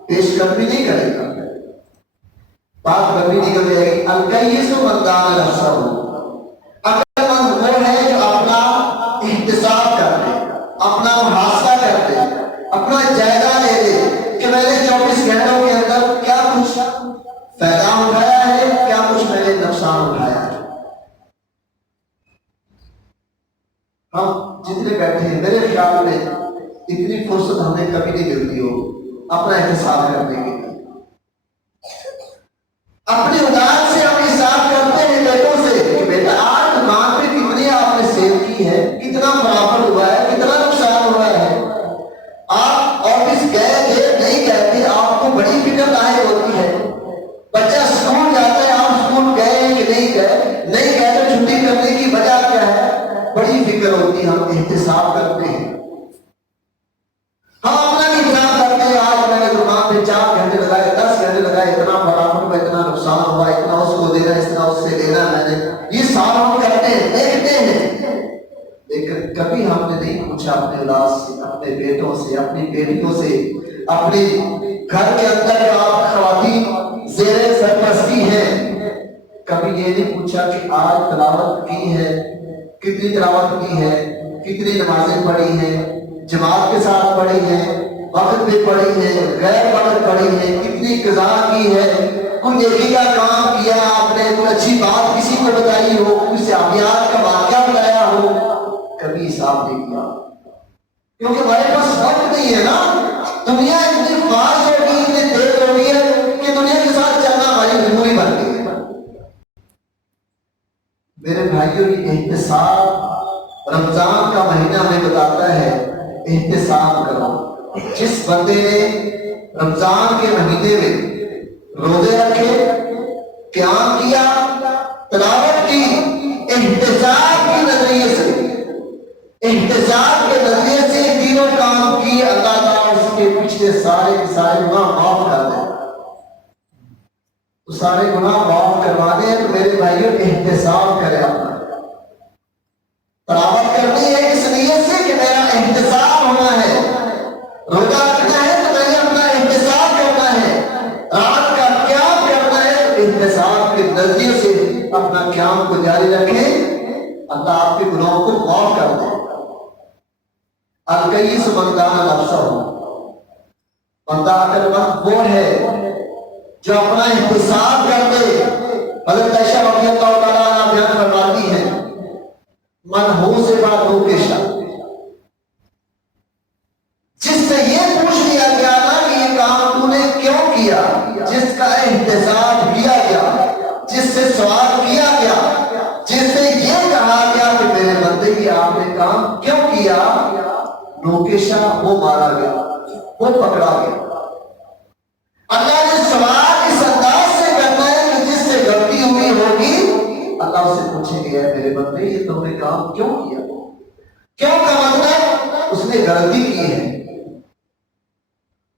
پیش قدمی نہیں کرے گا، بات کبھی نہیں کرے گی. الکیس من دان نفسہ، عقل مند وہ ہے جو اپنا احتساب کر دے، اپنا محاسبہ کر دے، اپنا جائزہ لے لے کہ میں نے 24 گھنٹوں کے اندر کیا کچھ فائدہ اٹھایا ہے، کیا کچھ میں نے نقصان اٹھایا ہے. ہم جتنے بیٹھے ہیں میرے خیال میں اتنی فرصت ہمیں کبھی نہیں ملتی ہو اپنا احتساب کرنے کے لیے. اپنی اولاد سے ہم حساب کرتے ہیں بیٹوں سے کہ بیٹا آج دکان پہ کتنی آپ نے سیل کی ہے، کتنا منافع ہوا ہے، کتنا نقصان ہوا ہے. آپ آفس گئے تھے نہیں گئے تھے، آپ کو بڑی فکر لاحق ہوتی ہے. بچہ اسکول جاتا ہے، آپ اسکول گئے کہ نہیں گئے، نہیں گئے تو چھٹی کرنے کی وجہ کیا ہے، بڑی فکر ہوتی ہے. ہم احتساب کرتے ہیں، ہم اپنا بھی حساب کرتے ہیں. آج میں نے دکان پہ 4 گھنٹے لگائے، 10 گھنٹے لگائے، اتنا منافع ہوا، اتنا نقصان ہوا، اتنا اس کو دینا، اتنا اس سے لینا میں نے. یہ سارا ہم کرتے ہیں، دیکھتے ہیں. لیکن کبھی ہم نے نہیں پوچھا اپنے اولاد سے، اپنے بیٹوں سے، اپنی بیٹیوں سے، اپنے گھر کے اندر جو آپ خواتین زیر سرپرستی ہیں، کبھی یہ نہیں پوچھا کہ آج تلاوت کی ہے، کتنی تلاوت کی ہے، کتنی نمازیں پڑھی ہیں، جماعت کے ساتھ پڑھی ہیں، وقت پہ پڑھی ہیں، غیر وقت پڑھی ہیں، کتنی قضا کی ہے، کوئی نیکی کا کام کیا آپ نے، کوئی اچھی بات کسی کو بتائی ہو، کوئی صحابیات کا واقعہ بتایا ہو. کبھی حساب نہیں کیا کیونکہ ہمارے پاس وقت نہیں ہے نا. دنیا اتنی فاسٹ ہو گئی، اتنی تیز ہو گئی ہے کہ دنیا کے ساتھ چلنا ہماری مجبوری بن گئی ہے. میرے بھائیوں، یہ احتساب رمضان کا مہینہ ہمیں بتاتا ہے احتساب کرو، جس بندے نے رمضان کے مہینے میں روزے رکھے، قیام کیا، تلاوت کی، احتساب کے نظریے سے، احتساب کے نظریے سے تینوں کام کیے، اللہ تعالیٰ اس کے پچھلے سارے گناہ معاف کر دیں۔ تو سارے گناہ معاف کروانے ہیں تو میرے بھائیوں احتساب کرے اپنا۔ تلاوت کرنی ہے اس نیت سے کہ میرا احتساب ہونا ہے، روزہ رکھنا ہے تو میں نے اپنا احتساب کرنا ہے، رات کا قیام کرنا ہے تو احتساب کے نظریے سے اپنا قیام کو جاری رکھیں، اللہ آپ کے گناہوں کو معاف کر دے۔ الکیس من دان نفسہ، بندہ عقل مند وہ ہے جو اپنا احتساب کر دے۔ حضرت عائشہ رضی اللہ تعالیٰ عنہ بیان فرماتی ہیں، من ہو سے بات ہو پیشہ، جس سے یہ پوچھ لیا گیا نا کہ یہ کام تو نے کیوں کیا، جس کا احتساب کیا گیا، جس سے سوال کیا گیا، جس سے یہ کہا گیا کہ میرے بندے کی آپ نے کام کیوں کیا، نوکیشہ وہ مارا گیا، وہ پکڑا گیا۔ اللہ نے سوال اس انداز سے کرنا ہے کہ جس سے غلطی ہوئی ہوگی اللہ اسے پوچھیں گے میرے بندے یہ تم نے کام کیوں کیا، کیوں کا مطلب اس نے غلطی کی ہے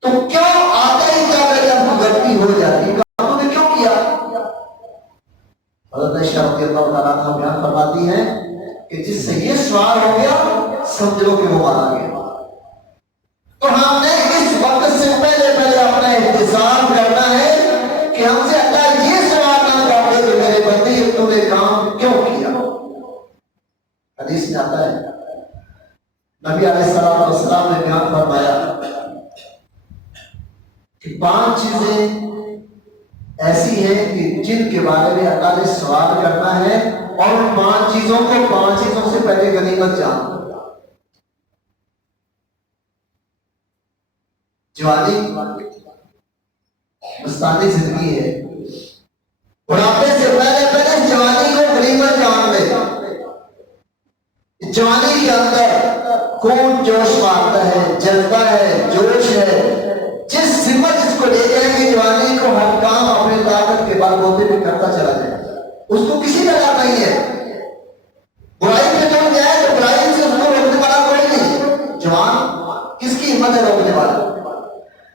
تو کیوں آتا ہی کیا کہ جب غلطی ہو جاتی کام تم نے کیوں کیا۔ حضرت عائشہ رضی اللہ تعالیٰ عنہ بیان فرماتی ہیں کہ جس سے یہ سوال ہو گیا سمجھ لو کہ وہ مارا گیا۔ تو ہم نے اس وقت سے پہلے اپنا احتساب کرنا ہے کہ ہم سے اللہ یہ سوال نہ کر دے کہ میرے بندے یہ تم نے کام کیوں کیا۔ حدیث میں آتا ہے نبی علیہ السلام نے بیان فرمایا کہ 5 چیزیں ایسی ہیں کہ جن کے بارے میں اللہ نے سوال کرنا ہے اور ان 5 چیزوں سے پہلے غنیمت جان۔ جوانی مستانی زندگی ہے، بڑھاپے سے پہلے جوانی کو غنیمت جان لے۔ جوانی کے اندر خون جوش مارتا ہے، جذبہ ہے، جوش ہے، جس سمت اس کو لے جائیں گے جوانی کو ہر کام اپنے طاقت کے بعد ہوتے بھی کرتا چلا جائے، اس کو کسی کا ڈر نہیں ہے۔ برائی پہ جو جائے تو برائی سے اس کو روکنے والا کوئی نہیں۔ جوان کس کی ہمت ہے روکنے والا؟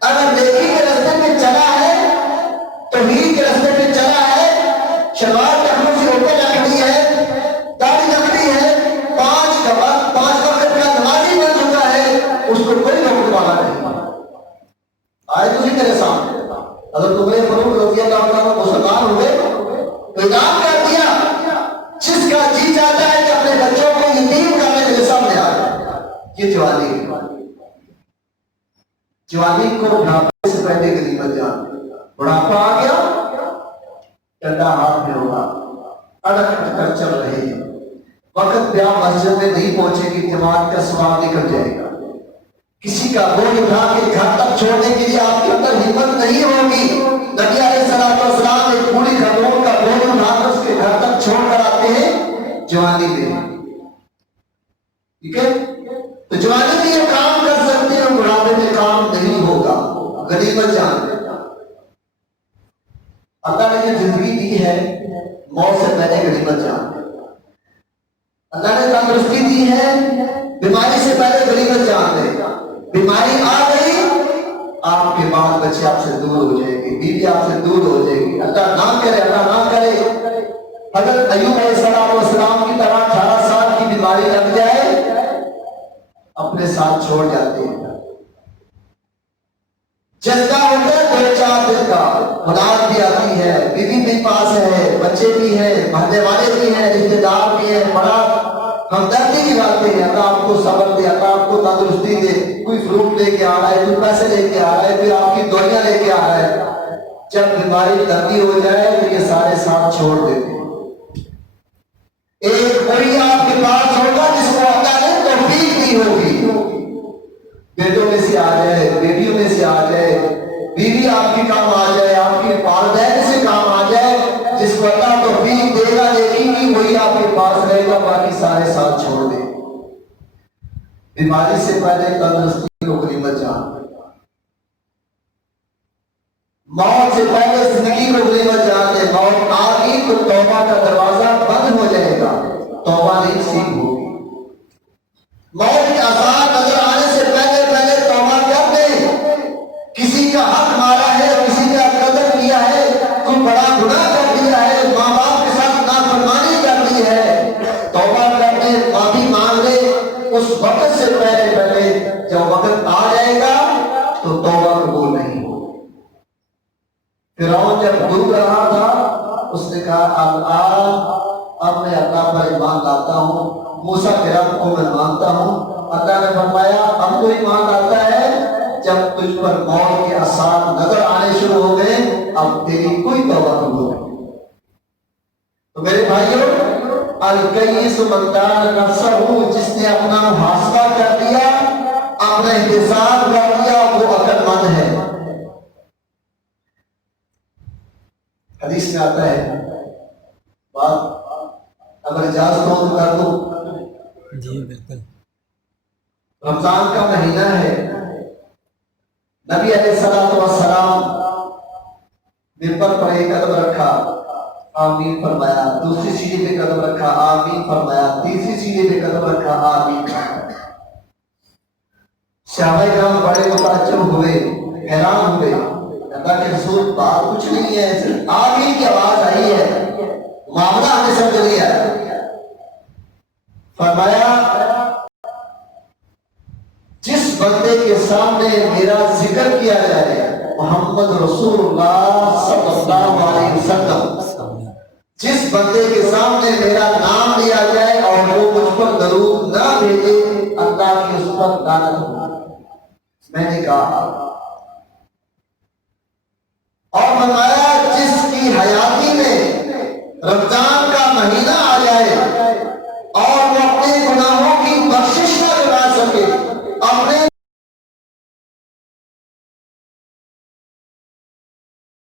اگر نیکی کے راستے پہ چلا ہے، توحید کے راستے پہ چلا ہے، شلوار ٹخنوں سے اوپر رکھنی ہے، داڑھی رکھنی ہے، 5 وقت کا نمازی بن چکا ہے، اس کو کوئی روکنے والا نہیں۔ آئے تو میرے سامنے حضرت عمر فاروق رضی اللہ عنہ مسلمان ہوئے تو اعلان کر دیا جس کا جی چاہتا ہے کہ اپنے بچوں کو یتیم کرنے میرے سامنے آئے۔ یہ جوانی کو بڑھاپے سے پہلے غنیمت جان۔ بڑھاپا آ گیا ڈنڈا ہاتھ میں ہوگا، اڑک کر چل رہے ہیں، وقت پہ آپ مسجد میں نہیں پہنچے گی، جماعت کا ثواب نکل جائے گا، کسی کا بوجھ اٹھا کے گھر تک چھوڑنے کے لیے آپ کے اندر ہمت نہیں ہوگی۔ نبی علیہ السلام ایک بوڑھی خاتون کا بوجھ اٹھا کر اس کے گھر تک چھوڑ کر آتے ہیں جوانی میں، ٹھیک ہے؟ تو جوانی میں یہ کام کر سکتے ہیں، بڑھاپے میں کام نہیں ہوگا۔ غنیمت جان اللہ نے جو زندگی دی ہے موت سے پہلے غنیمت جان، اللہ نے تندرستی دی ہے بیماری سے پہلے غنیمت جان دے۔ بیماری آ گئی آپ کے بال بچے آپ سے دور ہو جائے گی، بیوی آپ سے دور ہو جائے گی، اللہ نہ کرے۔ حضرت ایوب علیہ السلام کی طرح 18 سال کی بیماری لگ جائے اپنے ساتھ چھوڑ جاتے ہیں۔ جذبہ ہوتا ہے 2-4 دن کا، اولاد بھی آتی ہے، بیوی بھی پاس ہے، بچے بھی ہیں، محلے والے بھی ہیں، رشتے دار بھی ہیں، بڑا ہمدردی کی باتیں ہیں۔ اللہ آپ کو صبر دے، اللہ آپ کو تندرستی دے۔ کوئی فروٹ لے کے آ رہا ہے، کوئی پیسے لے کے آ رہا ہے، کوئی آپ کی دوائیاں لے کے آ رہا ہے۔ جب بیماری لمبی ہو جائے تو یہ سارے ساتھ چھوڑ دیتے ہیں۔ ایک بڑی آپ کے پاس ہوگا جس کو اللہ نے توفیق دی ہوگی، بیٹوں میں سے آ جائے، بیٹیوں میں سے آ جائے، بیوی آپ کی کام آ جائے، آپ کے والدین سے کام آ جائے، جس کو اللہ توفیق دے گا لیکن کی وہی آپ کے پاس رہے گا، باقی سارے ساتھ چھوڑ دے۔ بیماری سے پہلے تندرستی کو غنیمت جان۔ غلبت جاتے موت آ گئی تو توبہ کا دروازہ بند ہو جائے گا، توبہ نہیں سیکھ ہوگی۔ موت کی آثار نظر آنے سے پہلے پہلے توبہ کر دیں۔ کسی کا حق مارا ہے، کسی کا قتل کیا ہے، کوئی بڑا گناہ کر دیا ہے، ماں باپ کے ساتھ نافرمانی کر دی ہے، توبہ کر دے، معافی مانگ لے۔ اس وقت سے پہلے پہلے جب وقت آ جائے گا تو توبہ قبول نہیں ہوگی۔ فرعون جب ڈوب رہا تھا اس نے کہا اب میں اللہ پر ایمان لاتا ہوں، موسیٰ کے رب کو میں مانتا ہوں۔ اللہ نے فرمایا اب تو ایمان لاتا ہے جب تجھ پر موت کے آثار نظر آنے شروع ہو گئے، اب تیری کوئی توبہ قبول نہیں۔ تو میرے بھائیوں، الکیس من دان نفسہ، جس نے اپنا محاسبہ کر دیا، اپنا احتساب کر دیا، وہ عقل مند ہے۔ حدیث میں آتا ہے، بات اگر اجازت ہو تو کر دوں؟ جی بالکل۔ رمضان کا مہینہ ہے، نبی علیہ السلام منبر پر ایک قدم رکھا، آمین فرمایا، دوسری سیڑھی پہ قدم رکھا، آمین فرمایا، تیسری سیڑھی پہ قدم رکھا، آمین فرمایا۔ صحابہ کرام بڑے متعجب ہوئے، حیران ہوئے، اللہ کے رسول بات کچھ نہیں ہے، صرف آمین کی آواز آئی ہے، معاملہ ہمیں سمجھ لیا۔ فرمایا جس بندے کے سامنے میرا ذکر کیا جائے، محمد رسول اللہ صلی اللہ علیہ وسلم، جس بندے کے سامنے میرا نام لیا جائے اور وہ مجھ پر درود نہ بھیجے، اللہ کی اس پر لعنت ہو۔ میں نے کہا